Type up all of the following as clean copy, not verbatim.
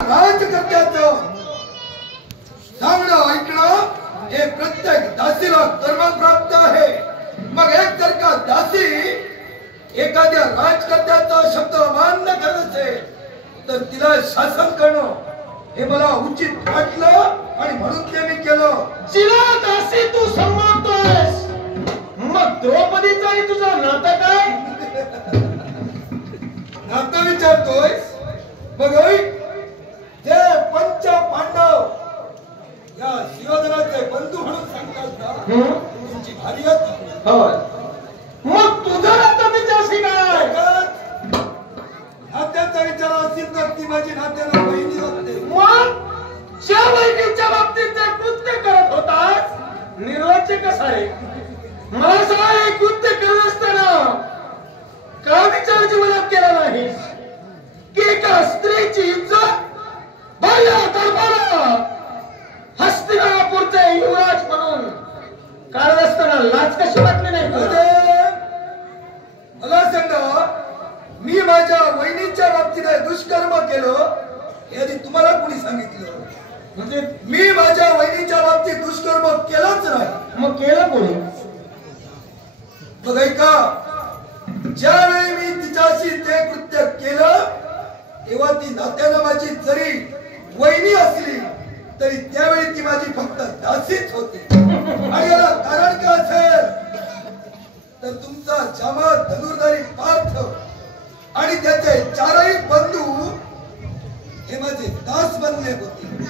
राजकर्त्याचं सांगणं ऐकणं हे प्रत्येक दासीला कर्म प्राप्त आहे। मग एक जर का दासी एखाद्या राजकर्त्याचा शब्द मान्य करत असेल तर तिला शासन करणं हे मला उचित वाटलं आणि म्हणून ते मी केलं। जिला दासी तू संबोधतोयस मग द्रौपदीचाही तुझा नातं काय? नातं विचारतोयस? मग जे पंच पांडव या शिवधनाचे बंधू म्हणून सांगतात ना त्यांची भारी होती। होय, मग तुझा नातं विचारशी काय? नात्याचा विचार असेल तर ती माझी नात्याला बहिणी लागते। मग ज्या बहिणीच्या बाबतीत जे कृत्य करत होतास निर्वाच्य कसा रे? मला सांग, कृत्य करत असताना का विचाराची मदत केला नाहीस की एका स्त्रीची इज्जत बाह्य दरबारात हस्तिनापूरचे युवराज म्हणून कारण असताना लाज कशी वाटली नाही? मला सांगा, मी माझ्या वहिनीच्या बाबतीत दुष्कर्म केलं हे आधी तुम्हाला कोणी सांगितलं? म्हणजे मी माझ्या वहिनीच्या बाबतीत दुष्कर्म केलंच नाही। मग केलं कोणी? बघ ऐका, ज्यावेळी मी तिच्याशी ते कृत्य केलं तेव्हा ती नात्यानं माझी जरी वहिनी असली तरी त्यावेळी ती माझी फक्त दासीच होती। आणि याला कारण काय असेल तर तुमचा जामात धनुर्धारी पार्थ आणि त्याचे चारही बंधू हे माझे दास बनले होते।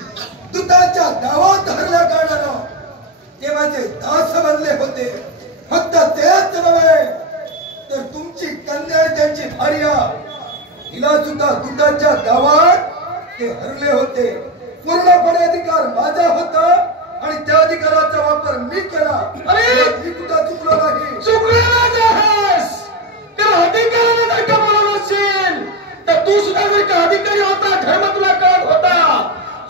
दुधाच्या गावात हरल्या कारणानं ते माझे दास बनले होते। फक्त तेच नव्हे तर तुमची कन्या त्यांची भार्या हिला सुद्धा दुधाच्या गावात ते हरले होते। पूर्णपणे अधिकार माझा होता आणि त्या अधिकाराचा वापर मी केला। अरे मी कुठं चुकलो नाही? चुकलेला आहेस तर अधिकाराने जर का बोलत असेल तर तू सुद्धा जर का अधिकारी होता, धर्म तुला कळत होता,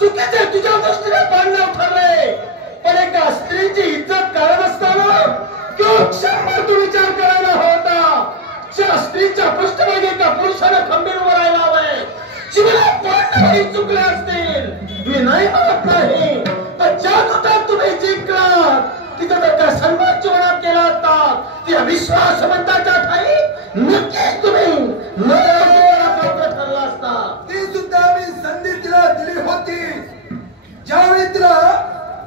चुकीचे तुझ्या दृष्टीने पांडव ठरले। पण एका स्त्रीची इज्जत कारण असताना किंवा क्षणभर तू विचार करायला होता ज्या स्त्रीच्या पृष्ठभागी एका पुरुषानं खंबीर उभं राहायला हवंय। जीवनात पांडवही चुकले असतील, मी नाही म्हणत नाही, पण ज्या दुधात तुम्ही जिंकलात तिथं जर का सन्मान जीवनात केला असता त्या विश्वासवंताच्या ठाई नक्कीच तुम्ही नरकाला पात्र ठरला असता। ती सुद्धा मी संधी तिला दिली होती। ज्यावेळी तिला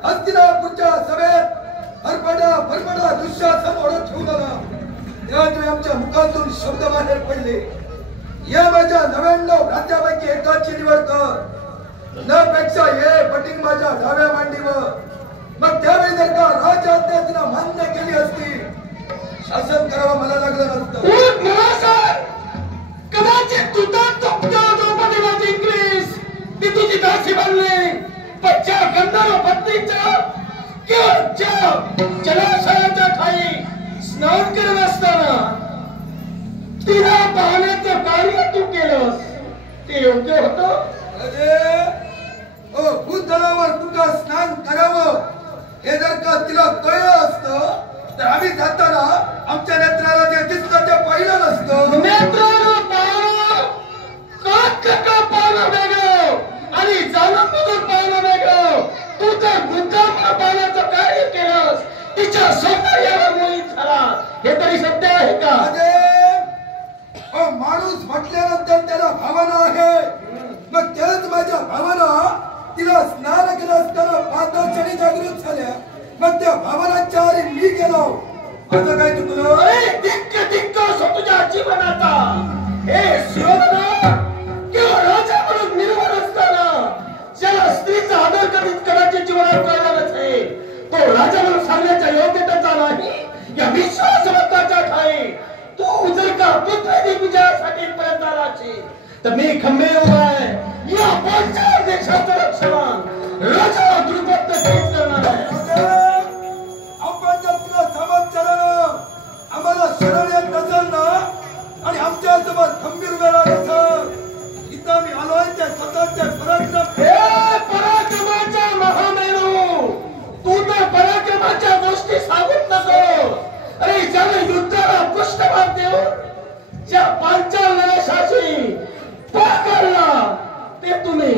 हस्तिनापूरच्या सभेत फरफडा दुःशासन ओढत ठेवून आला त्यावेळी आमच्या मुखातून शब्द बाहेर पडले, या माझ्या 99 राज्यापैकी एकाची निवड कर, न पेक्षा ये बटिंग माझ्या डाव्या मांडीवर। मग त्यावेळी जर का राजआज्ञा तिनं मान्य केली असती शासन करावं मला लागलं नसतं। कदाचित तुझा द्रौपदीला जिंकलीस, ती तुझी दासी बनली, पण ज्या गंधर्व पत्नीच्या किंवा ज्या जलाशयाच्या ठाई स्नान करत असताना तिला पाहण्याचं कार्य तू केलंस ते योग्य होतं? भूतलावर कुठं स्नान करावं हे जर का तिला कळलं असतं तर आम्ही जाताना आमच्या नेत्राला जे दिसतं ते पाहिलं नसतं। नेत्रानं पाहणं का पाहणं वेगळं आणि जाणून बुजून पाहणं वेगळं। तू तर मुद्दाम पाहण्याचं कार्य केलंस, तिच्या सौंदर्यावर मोहित झाला, हे तरी सत्य आहे का? माणूस म्हटल्यानंतर त्याला भावना आहे, मग त्याच माझ्या भावना तिला स्नान केलं असताना पाहता क्षणी जागृत झाल्या, मग त्या भावनांच्या आधी मी गेलो। माझं काय चुकलं? दिक्क असो तुझ्या जीवनाचा। हे शिवधना किंवा राजा म्हणून निर्माण असताना ज्याला स्त्रीचा आदर कदाचित जीवनात कळणारच आहे तो राजा म्हणून सांगण्याच्या योग्यतेचा नाही। या विश्वासवंताच्या ठाई तू जर का पृथ्वी विजयासाठी पर्यंत आला तर मी खंबीर उभा आहे। या पांचाळ देशाचं रक्षण राजा द्रुपद तेच करणार आहे। आपण जर तुला समाचार आम्हाला शरण येत नसेल ना आणि आमच्या सोबत खंबीर उभे राहत असेल इथं मी आलोय त्या स्वतःच्या पराक्रमाच्या महामेरू, तू तर पराक्रमाच्या गोष्टी सांगूच नको। अरे ज्याने युद्धाला पृष्ठभाग देऊन ज्या पांचाल नरेशाशी पकडला ते तुम्ही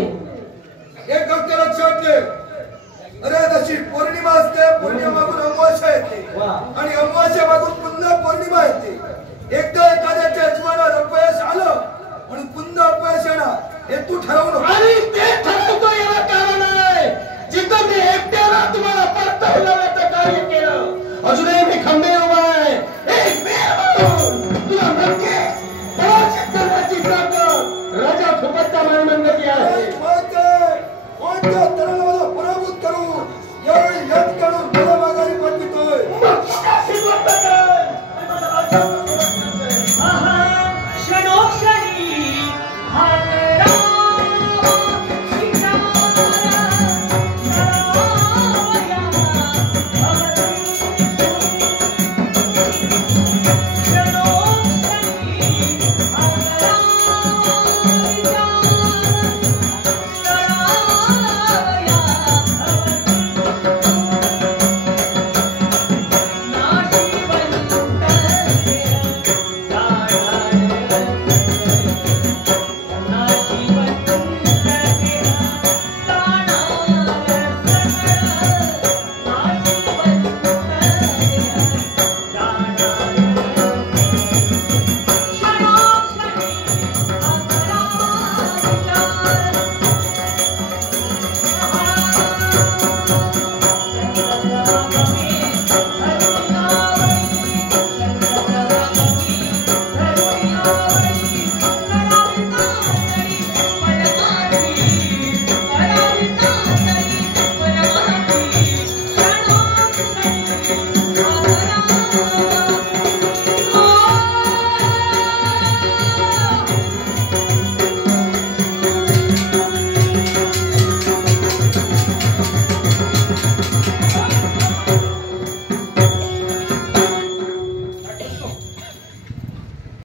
हे तू ठरवू नको. आणि ते